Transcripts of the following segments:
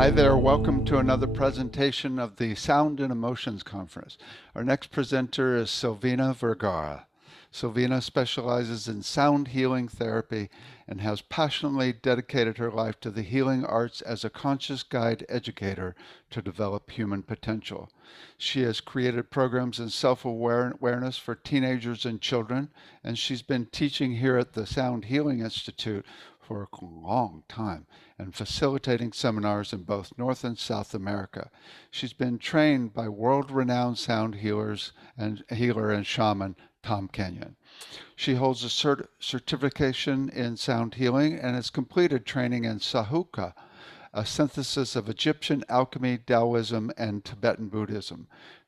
Hi there, welcome to another presentation of the Sound and Emotions Conference. Our next presenter is Silvina Vergara. Silvina specializes in sound healing therapy and has passionately dedicated her life to the healing arts as a conscious guide educator to develop human potential. She has created programs in self-awareness for teenagers and children, and she's been teaching here at the Sound Healing Institute for a long time and facilitating seminars in both North and South America. She's been trained by world-renowned sound healer and shaman Tom Kenyon. She holds a certification in sound healing and has completed training in Sahuka, a synthesis of Egyptian alchemy, Taoism, and Tibetan Buddhism,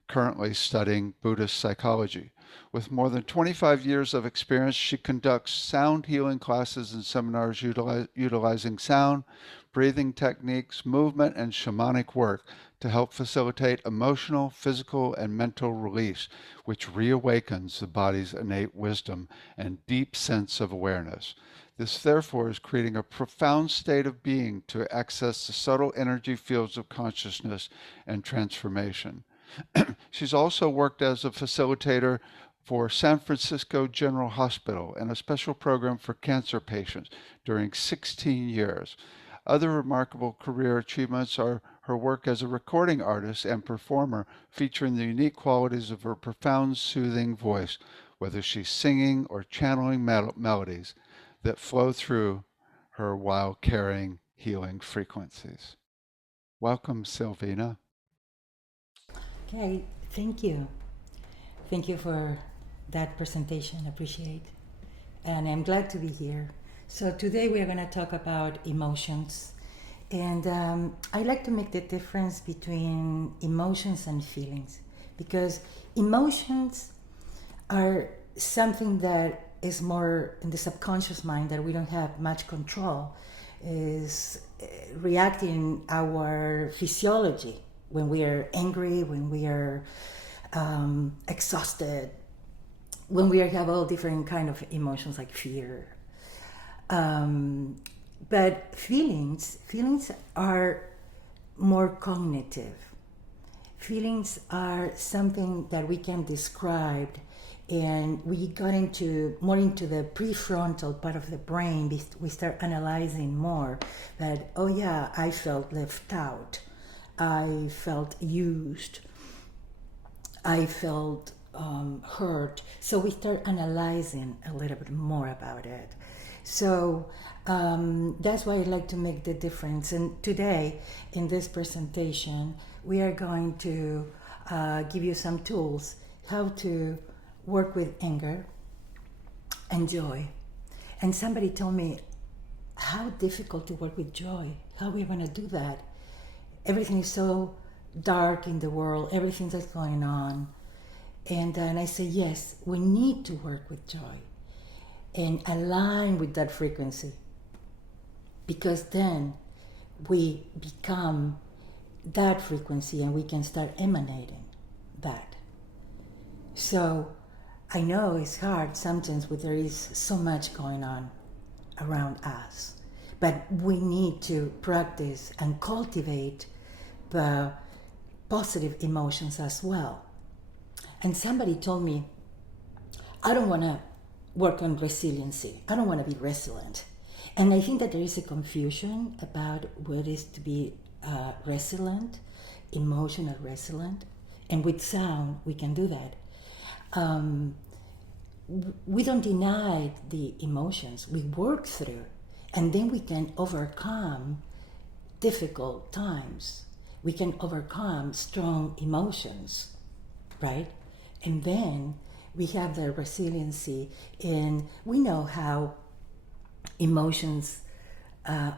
currently studying Buddhist psychology. With more than 25 years of experience, she conducts sound healing classes and seminars utilizing sound, breathing techniques, movement, and shamanic work to help facilitate emotional, physical, and mental release, which reawakens the body's innate wisdom and deep sense of awareness. This, therefore, is creating a profound state of being to access the subtle energy fields of consciousness and transformation. She's also worked as a facilitator for San Francisco General Hospital and a special program for cancer patients during 16 years. Other remarkable career achievements are her work as a recording artist and performer, featuring the unique qualities of her profound, soothing voice, whether she's singing or channeling melodies that flow through her while carrying healing frequencies. Welcome, Silvina. Okay, thank you. Thank you for that presentation. Appreciate. And I'm glad to be here. So today we are going to talk about emotions. And I like to make the difference between emotions and feelings, because emotions are something that is more in the subconscious mind that we don't have much control, is reacting our physiology when we are angry, when we are exhausted, when we have all different kind of emotions like fear. But feelings are more cognitive. Feelings are something that we can describe, and we got into more into the prefrontal part of the brain. We start analyzing more that, oh yeah, I felt left out, I felt used, I felt hurt. So we start analyzing a little bit more about it. So that's why I like to make the difference. And today, in this presentation, we are going to give you some tools how to work with anger and joy. And somebody told me, how difficult to work with joy. How are we going to do that? Everything is so dark in the world, everything that's going on. And I say, yes, we need to work with joy and align with that frequency, because then we become that frequency and we can start emanating that. So I know it's hard sometimes when there is so much going on around us, but we need to practice and cultivate the positive emotions as well. And somebody told me, I don't want to work on resiliency. I don't want to be resilient. And I think that there is a confusion about what it is to be resilient, emotional resilient. And with sound, we can do that. We don't deny the emotions. We work through. And then we can overcome difficult times. We can overcome strong emotions, right? And then we have the resiliency, and we know how emotions,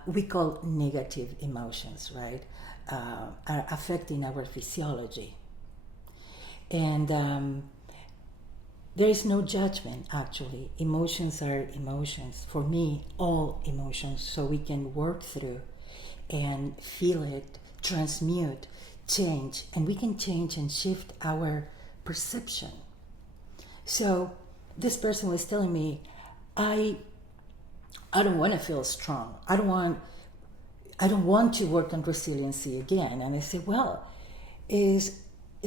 we call negative emotions, right, are affecting our physiology. And there is no judgment, actually. Emotions are emotions. For me, all emotions, so we can work through and feel it, transmute, change, and we can change and shift our perception. So this person was telling me, I don't want to feel strong. I don't want I don't want to work on resiliency again. And I say, well, it's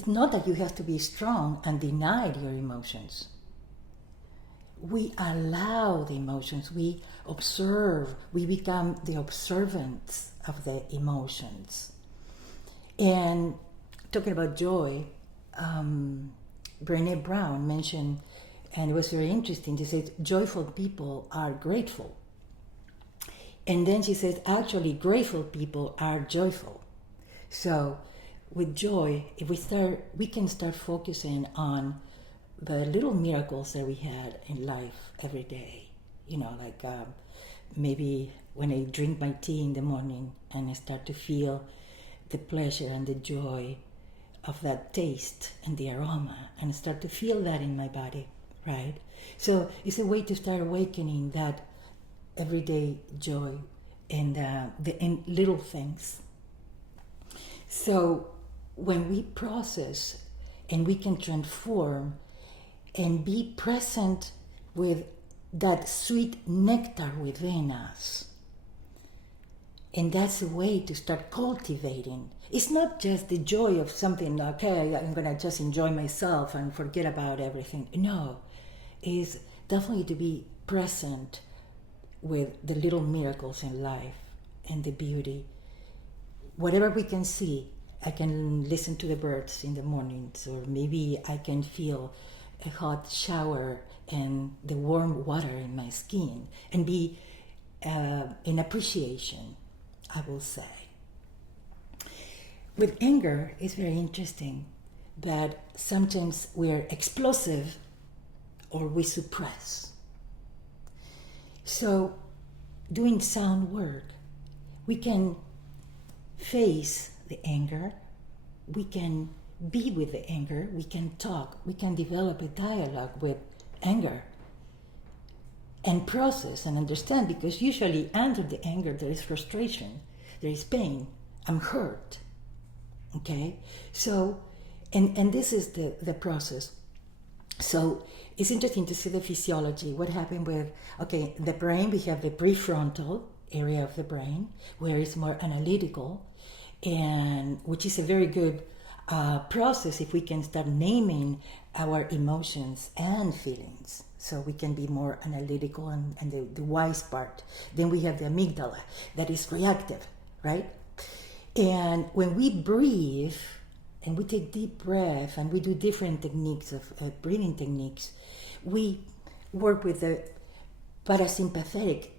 not that you have to be strong and deny your emotions. We allow the emotions, we observe, we become the observants of the emotions. And talking about joy, Brené Brown mentioned, and it was very interesting, she said, joyful people are grateful. And then she says, actually, grateful people are joyful. So with joy, if we can start focusing on the little miracles that we had in life every day. You know, like maybe when I drink my tea in the morning and I start to feel the pleasure and the joy of that taste and the aroma, and I start to feel that in my body, right? So it's a way to start awakening that everyday joy and in little things. So when we process and we can transform and be present with that sweet nectar within us, and that's a way to start cultivating. It's not just the joy of something, okay, I'm gonna just enjoy myself and forget about everything. No, it's definitely to be present with the little miracles in life and the beauty. Whatever we can see, I can listen to the birds in the mornings, or maybe I can feel a hot shower and the warm water in my skin, and be in appreciation, I will say. With anger, it's very interesting that sometimes we're explosive or we suppress. So doing sound work, we can face the anger, we can be with the anger, we can talk, we can develop a dialogue with anger and process and understand, because usually under the anger there is frustration, there is pain, I'm hurt. Okay? So, and this is the process. So it's interesting to see the physiology, what happened with, okay, the brain, we have the prefrontal area of the brain, where it's more analytical, and which is a very good process if we can start naming our emotions and feelings, so we can be more analytical and the wise part. Then we have the amygdala that is reactive, right? And when we breathe and we take deep breath and we do different techniques of breathing techniques, we work with the parasympathetic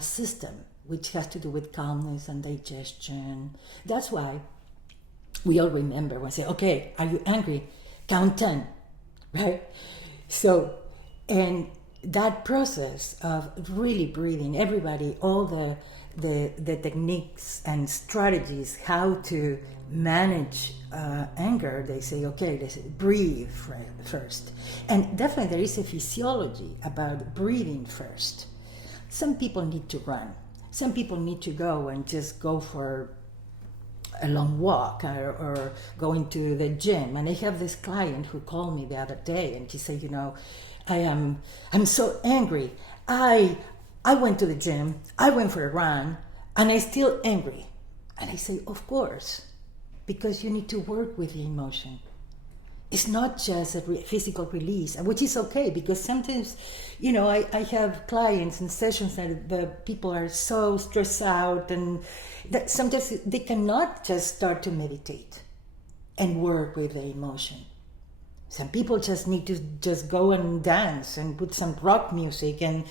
system, which has to do with calmness and digestion. That's why we all remember when I say, okay, are you angry? Count 10, right? So, and that process of really breathing, everybody, all the techniques and strategies how to manage anger, they say, okay, they say, breathe first. And definitely there is a physiology about breathing first. Some people need to run. Some people need to go and just go for a long walk or going to the gym. And I have this client who called me the other day and she said, you know, I'm so angry. I went to the gym, I went for a run, and I'm still angry. And I say, of course, because you need to work with the emotion. It's not just a physical release, which is okay, because sometimes, you know, I have clients and sessions that the people are so stressed out, and that sometimes they cannot just start to meditate and work with the emotion. Some people just need to just go and dance and put some rock music and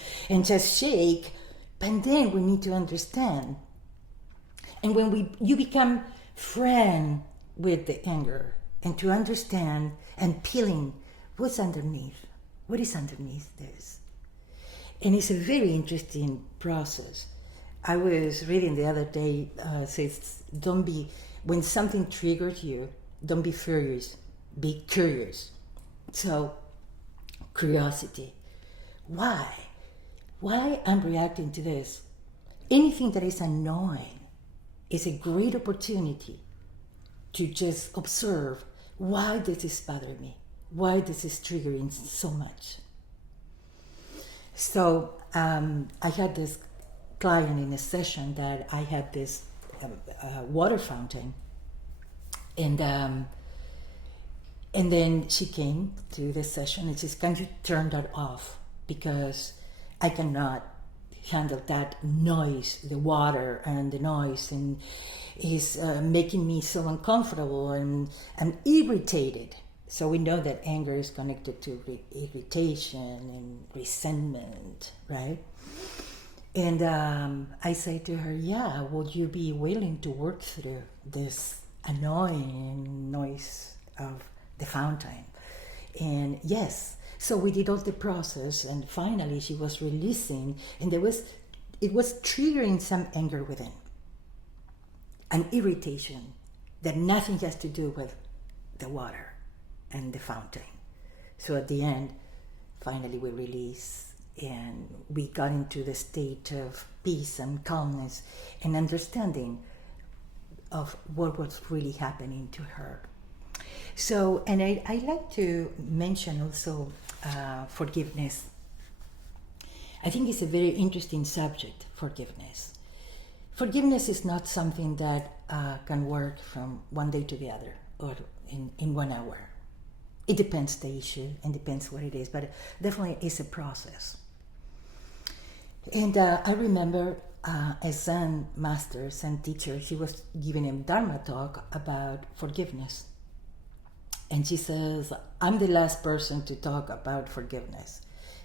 just shake. But then we need to understand. And when you become friend with the anger, and to understand and peeling what's underneath, what is underneath this. And it's a very interesting process. I was reading the other day, says, when something triggers you, don't be furious, be curious. So, curiosity. Why? Why I'm reacting to this? Anything that is annoying is a great opportunity to just observe, why does this bother me? Why does this triggering so much? So I had this client in a session that I had this water fountain, and then she came to the session and says, "Can you turn that off? Because I cannot handle that noise, the water and the noise, and is making me so uncomfortable and I'm irritated." So we know that anger is connected to irritation and resentment, right? And I say to her, "Yeah, would you be willing to work through this annoying noise of the fountain?" And yes, so we did all the process, and finally she was releasing, and it was triggering some anger within, an irritation that nothing has to do with the water and the fountain. So at the end, finally we released, and we got into the state of peace and calmness and understanding of what was really happening to her. So, and I like to mention also forgiveness. I think it's a very interesting subject, forgiveness. Forgiveness is not something that can work from one day to the other or in 1 hour. It depends the issue and depends what it is, but definitely it's a process. And I remember a Zen master, Zen teacher, she was giving a Dharma talk about forgiveness. And she says, "I'm the last person to talk about forgiveness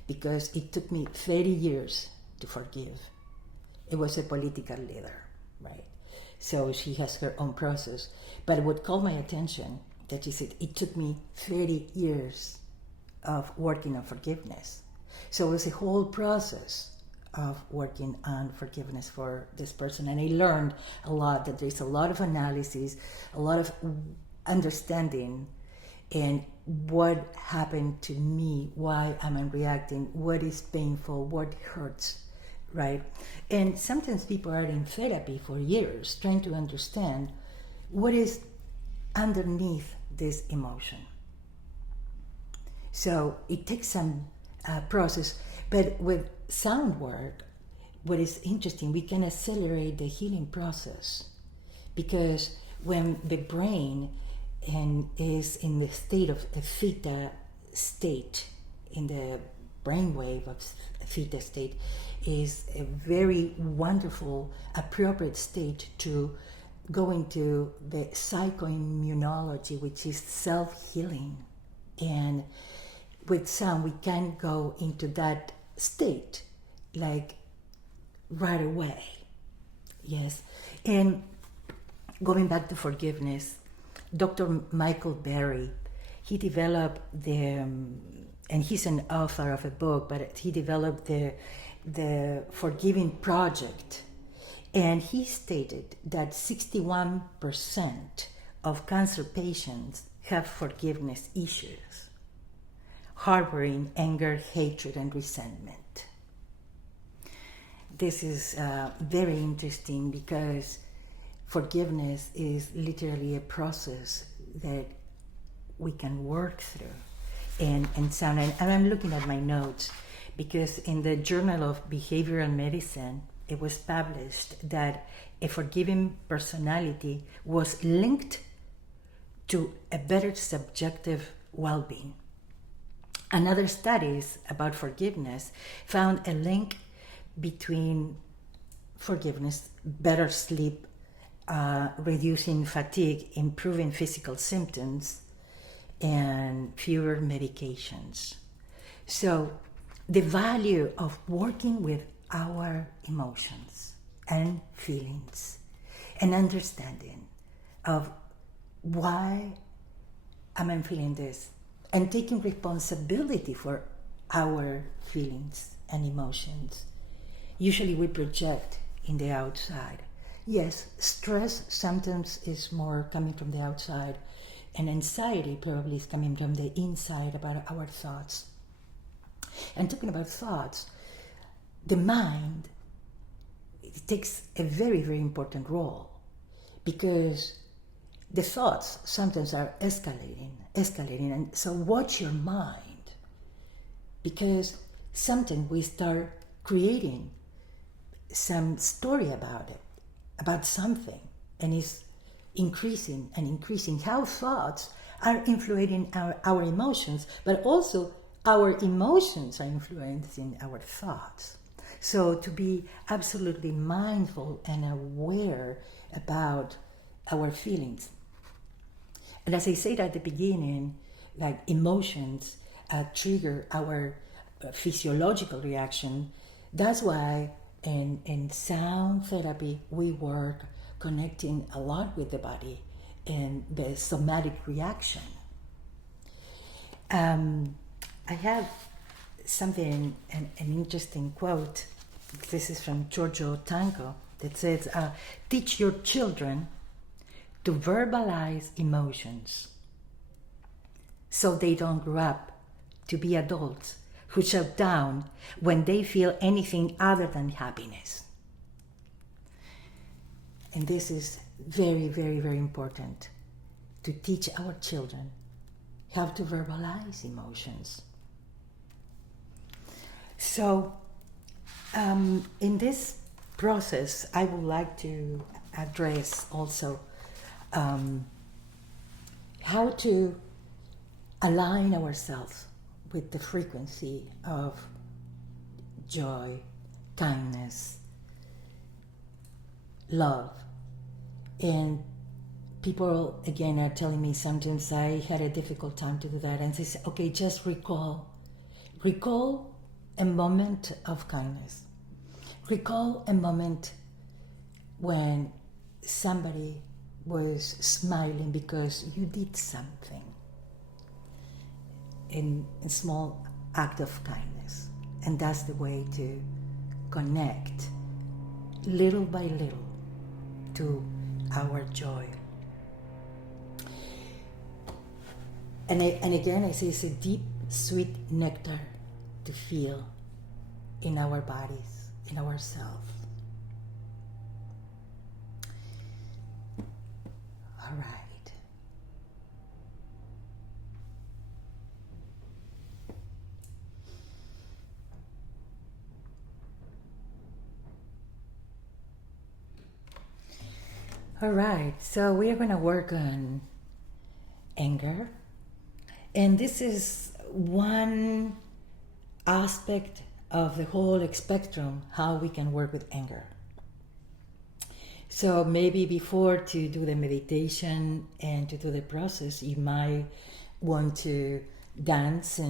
because it took me 30 years to forgive." It was a political leader, right? So she has her own process. But what caught my attention, that she said, it took me 30 years of working on forgiveness. So it was a whole process of working on forgiveness for this person. And I learned a lot, that there's a lot of analysis, a lot of understanding, and what happened to me, why am I reacting, what is painful, what hurts, right? And sometimes people are in therapy for years trying to understand what is underneath this emotion. So it takes some process, but with sound work, what is interesting, we can accelerate the healing process, because when the brain is in the state of a theta state, in the brainwave of theta state, is a very wonderful, appropriate state to go into the psychoimmunology, which is self-healing. And with sound, we can go into that state like right away. Yes. And going back to forgiveness, Dr. Michael Berry, he developed and he's an author of a book, but he developed the Forgiving Project. And he stated that 61% of cancer patients have forgiveness issues, harboring anger, hatred, and resentment. This is very interesting because forgiveness is literally a process that we can work through. And I'm looking at my notes, because in the Journal of Behavioral Medicine, it was published that a forgiving personality was linked to a better subjective well-being. And other studies about forgiveness found a link between forgiveness, better sleep, reducing fatigue, improving physical symptoms, and fewer medications. So the value of working with our emotions and feelings and understanding of why am I feeling this, and taking responsibility for our feelings and emotions. Usually we project in the outside. Yes, stress sometimes is more coming from the outside, and anxiety probably is coming from the inside about our thoughts. And talking about thoughts, the mind, it takes a very, very important role, because the thoughts sometimes are escalating. And so watch your mind, because sometimes we start creating some story about it, about something, and is increasing and increasing. How thoughts are influencing our emotions, but also our emotions are influencing our thoughts. So to be absolutely mindful and aware about our feelings. And as I said at the beginning, like emotions trigger our physiological reaction. That's why in sound therapy we work connecting a lot with the body and the somatic reaction. I have something, an interesting quote. This is from Giorgio Tanco that says, teach your children to verbalize emotions so they don't grow up to be adults who shut down when they feel anything other than happiness. And this is very, very, very important, to teach our children how to verbalize emotions. So in this process, I would like to address also how to align ourselves with the frequency of joy, kindness, love. And people, again, are telling me sometimes I had a difficult time to do that. And they say, okay, just recall a moment of kindness. Recall a moment when somebody was smiling because you did something in a small act of kindness. And that's the way to connect little by little to our joy. And again, I say it's a deep, sweet nectar to feel in our bodies, in ourselves. All right. All right, so we are going to work on anger. And this is one aspect of the whole spectrum, how we can work with anger. So maybe before to do the meditation and to do the process, you might want to dance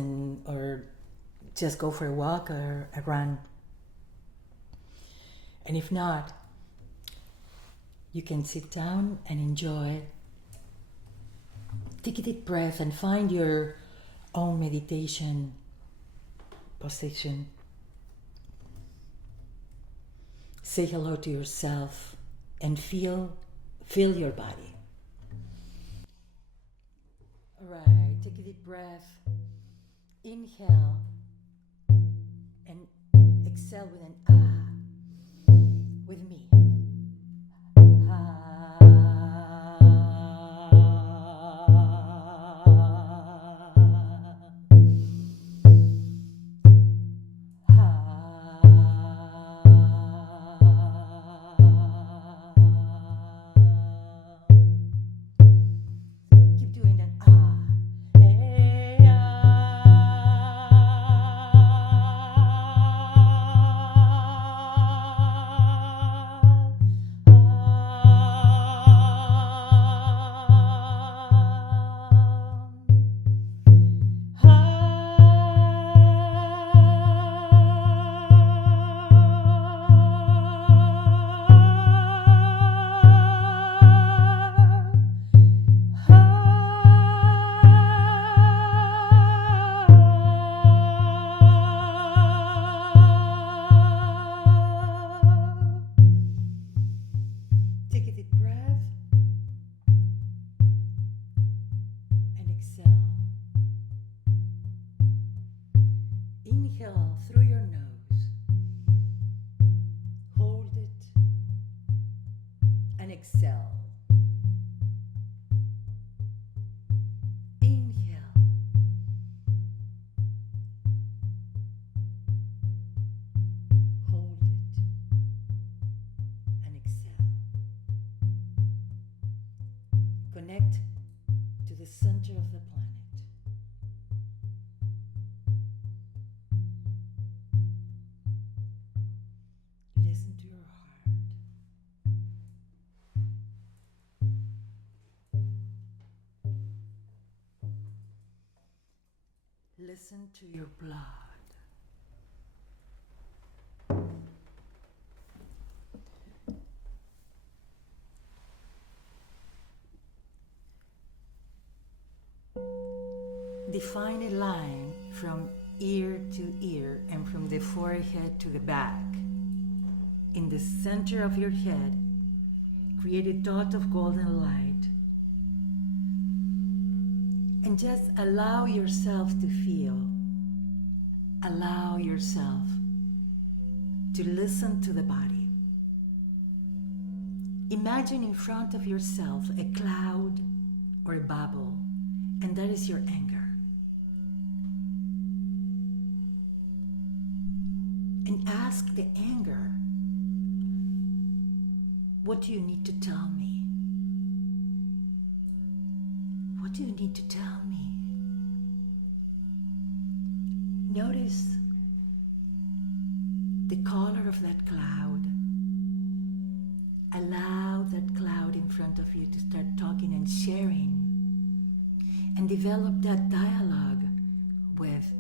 or just go for a walk or a run. And if not, you can sit down and enjoy. Take a deep breath and find your own meditation position. Say hello to yourself and feel your body. All right, take a deep breath. Inhale and exhale with an ah. With me. Keep doing that. Hey, take a deep breath and exhale. Inhale through your nose. Hold it and exhale. Inhale. Hold it connect to the center of the planet. Listen to your heart. Listen to your blood. Define a line from ear to ear and from the forehead to the back. In the center of your head, create a dot of golden light. And just allow yourself to feel. Allow yourself to listen to the body. Imagine in front of yourself a cloud or a bubble, and that is your anger. And ask the anger, what do you need to tell me? What do you need to tell me? Notice the color of that cloud. Allow that cloud in front of you to start talking and sharing, and develop that dialogue with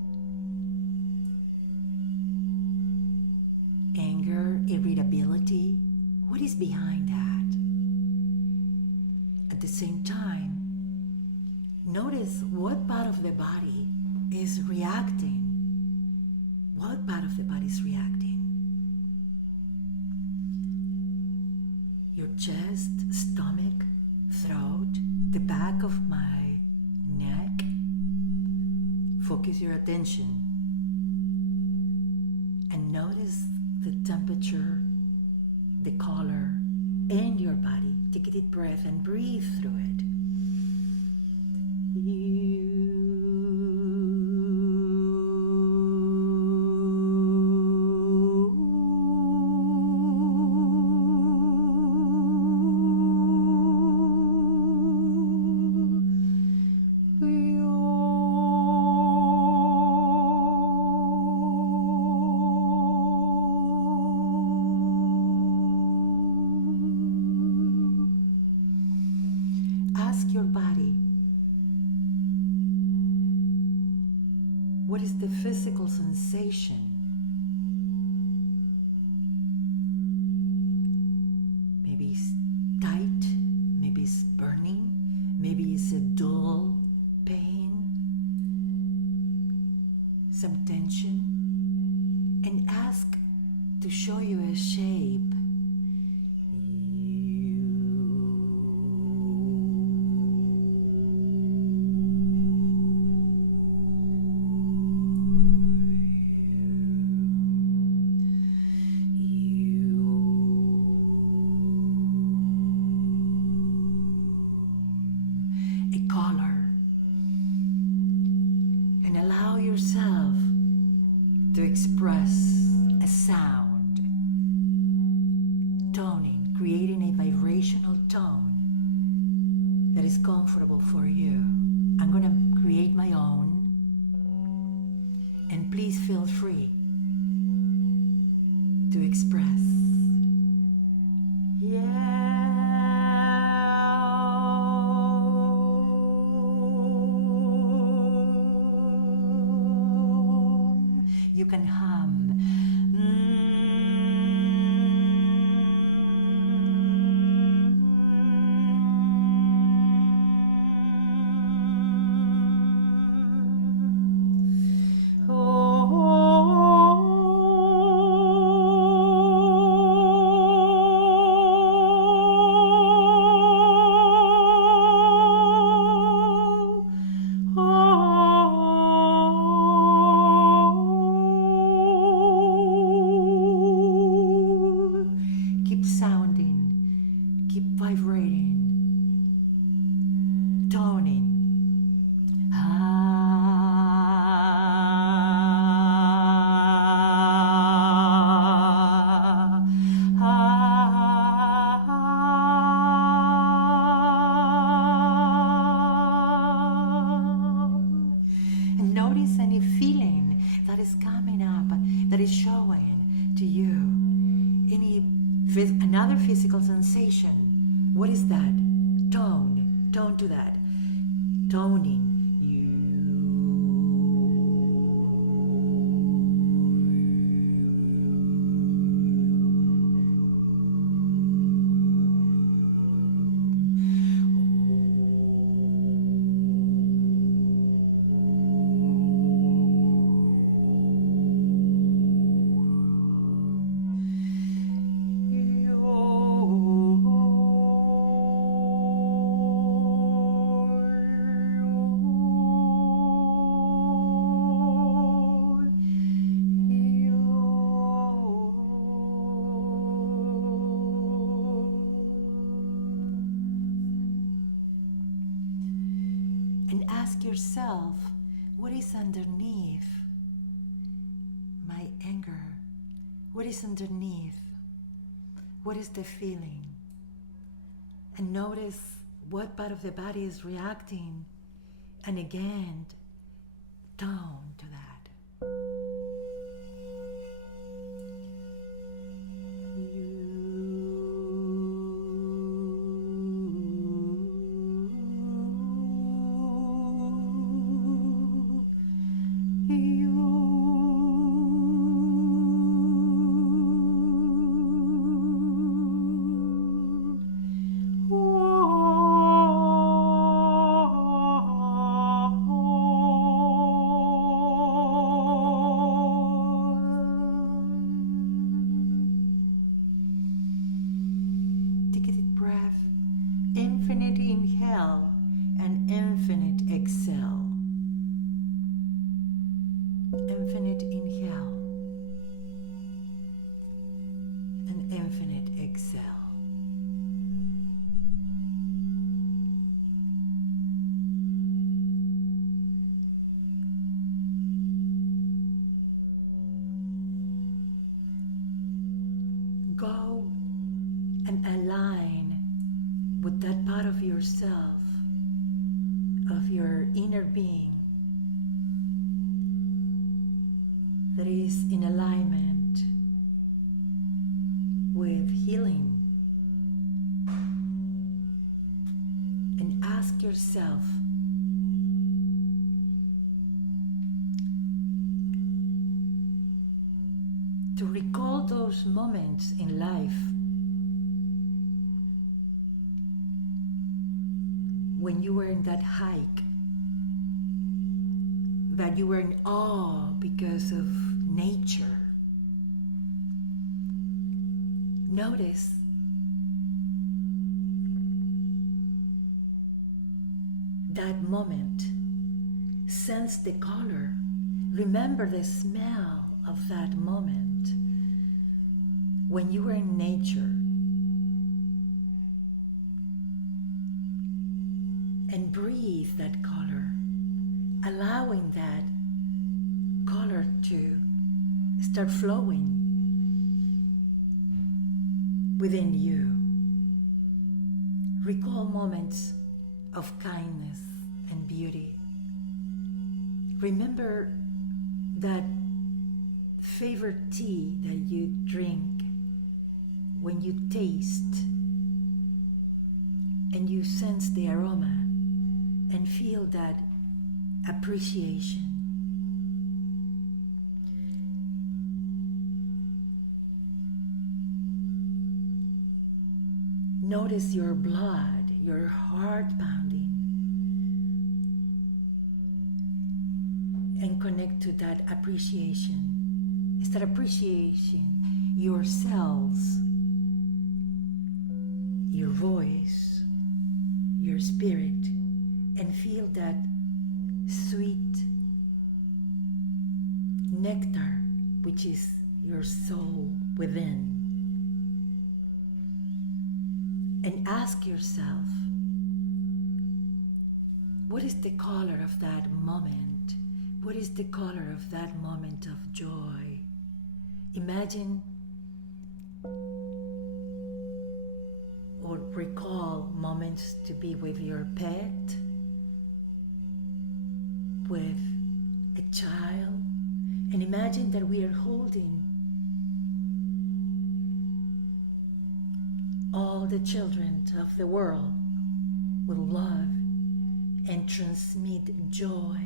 anger, irritability. What is behind that? At the same time, notice what part of the body is reacting. What part of the body is reacting? Your chest, stomach, throat, the back of my neck. Focus your attention and notice the temperature, the color, and your body. Take a deep breath and breathe through it. Ask your body, what is the physical sensation? Maybe it's tight, maybe it's burning, maybe it's a dull pain, some tension, and ask to show you a shape. And allow yourself to express a sound, toning, creating a vibrational tone that is comfortable for you. I'm going to create my own, and please feel free to express. You can hum. another physical sensation. What is that? Tone to that. Toning. And ask yourself, what is underneath my anger? What is underneath? What is the feeling? And notice what part of the body is reacting. And again, tone to that. Infinite inhale and infinite exhale. Infinite inhale and infinite exhale. Go and align with that part of yourself, of your inner being, that is in alignment with healing. And ask yourself, to recall those moments in life when you were in that hike, that you were in awe because of nature. Notice that moment. Sense the color. Remember the smell of that moment when you were in nature. And breathe that color, allowing that color to start flowing within you. Recall moments of kindness and beauty. Remember that favorite tea that you drink when you taste and you sense the aroma and feel that appreciation. Notice your blood, your heart pounding, and connect to that appreciation. Start appreciating your cells, your voice, your spirit, and feel that sweet nectar, which is your soul within. And ask yourself, what is the color of that moment? What is the color of that moment of joy? Imagine or recall moments to be with your pet, with a child, and imagine that we are holding all the children of the world will love and transmit joy.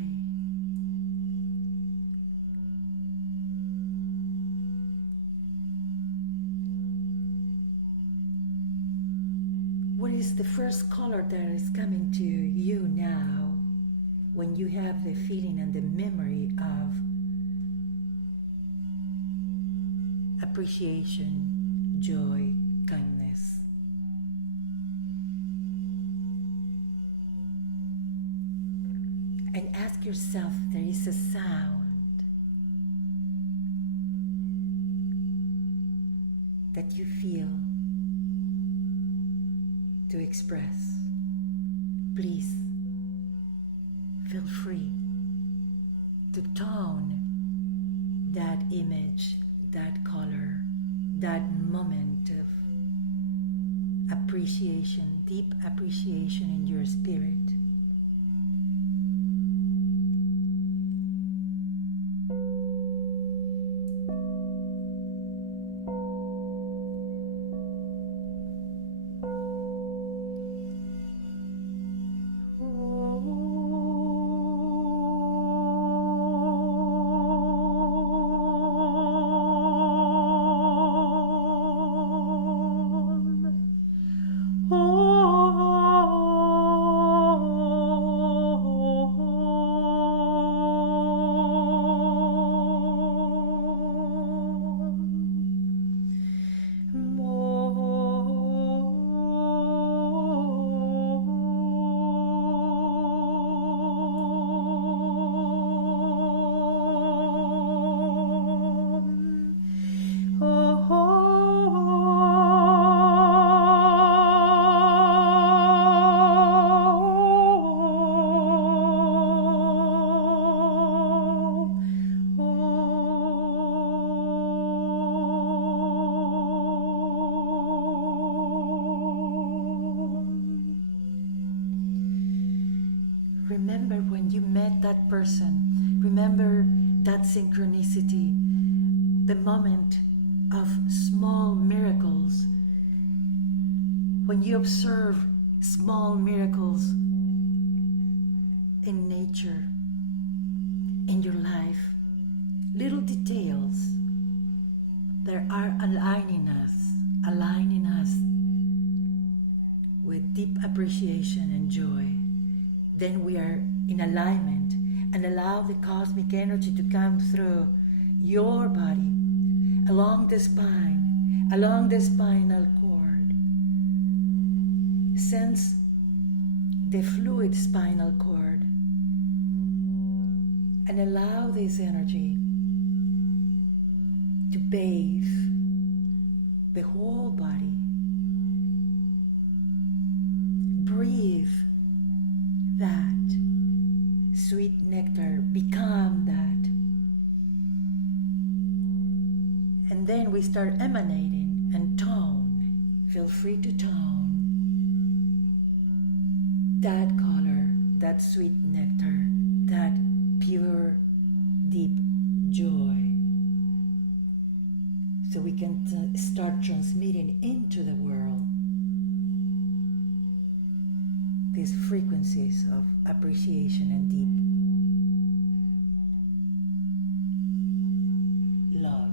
What is the first color that is coming to you now when you have the feeling and the memory of appreciation, joy, kindness? And ask yourself, there is a sound that you feel to express. Please feel free to tone that image, that color, that moment of appreciation, deep appreciation in your spirit. Remember when you met that person. Remember that synchronicity, the moment of small miracles. When you observe small miracles in nature, in your life, little details that are aligning us with deep appreciation and joy. Then we are in alignment and allow the cosmic energy to come through your body, along the spinal cord. Sense the fluid spinal cord and allow this energy to bathe the whole body. Breathe that sweet nectar, become that. And then we start emanating and tone. Feel free to tone that color, that sweet nectar, that pure, deep joy. So we can start transmitting into the world these frequencies of appreciation and deep love.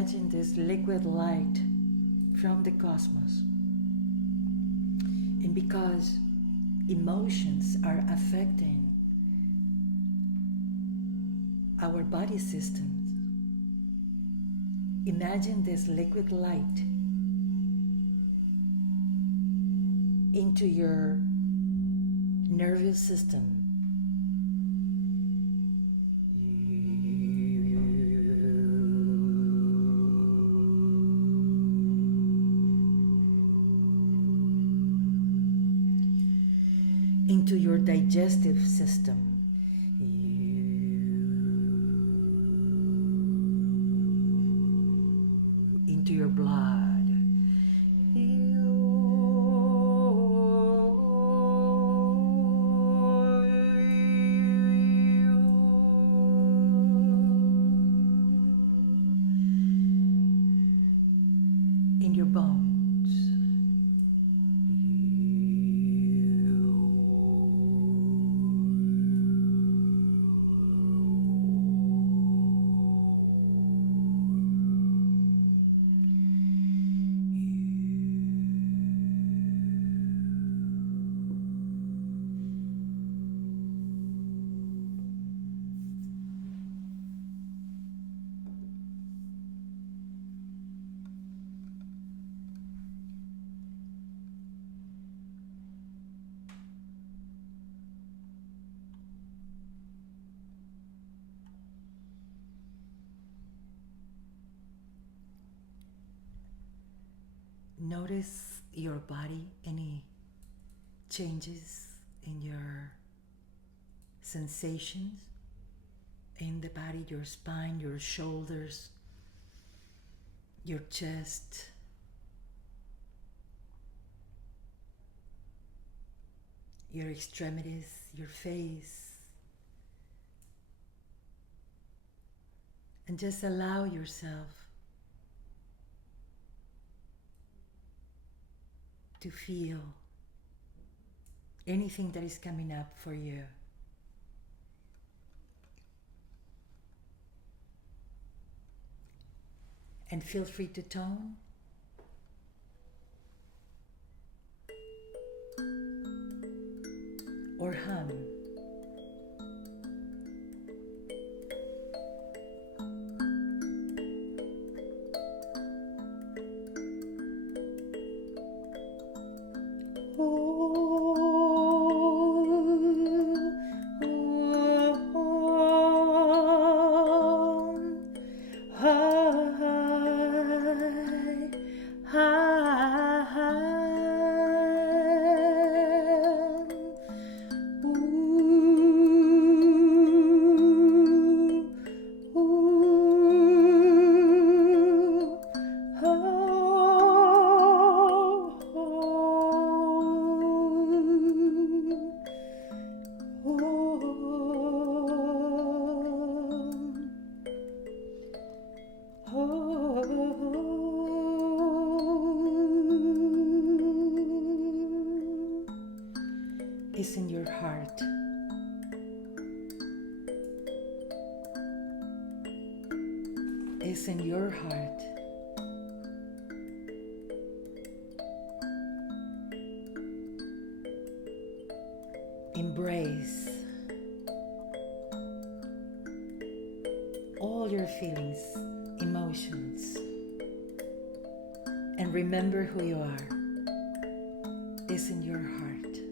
imagine this liquid light from the cosmos. And because emotions are affecting our body systems, imagine this liquid light into your nervous system. Into your digestive system. Into your blood. In your bones. Notice your body, any changes in your sensations in the body, your spine, your shoulders, your chest, your extremities, your face. And just allow yourself to feel anything that is coming up for you. And feel free to tone or hum. Is in your heart. Is in your heart. Embrace all your feelings, emotions, and remember who you are. Is in your heart.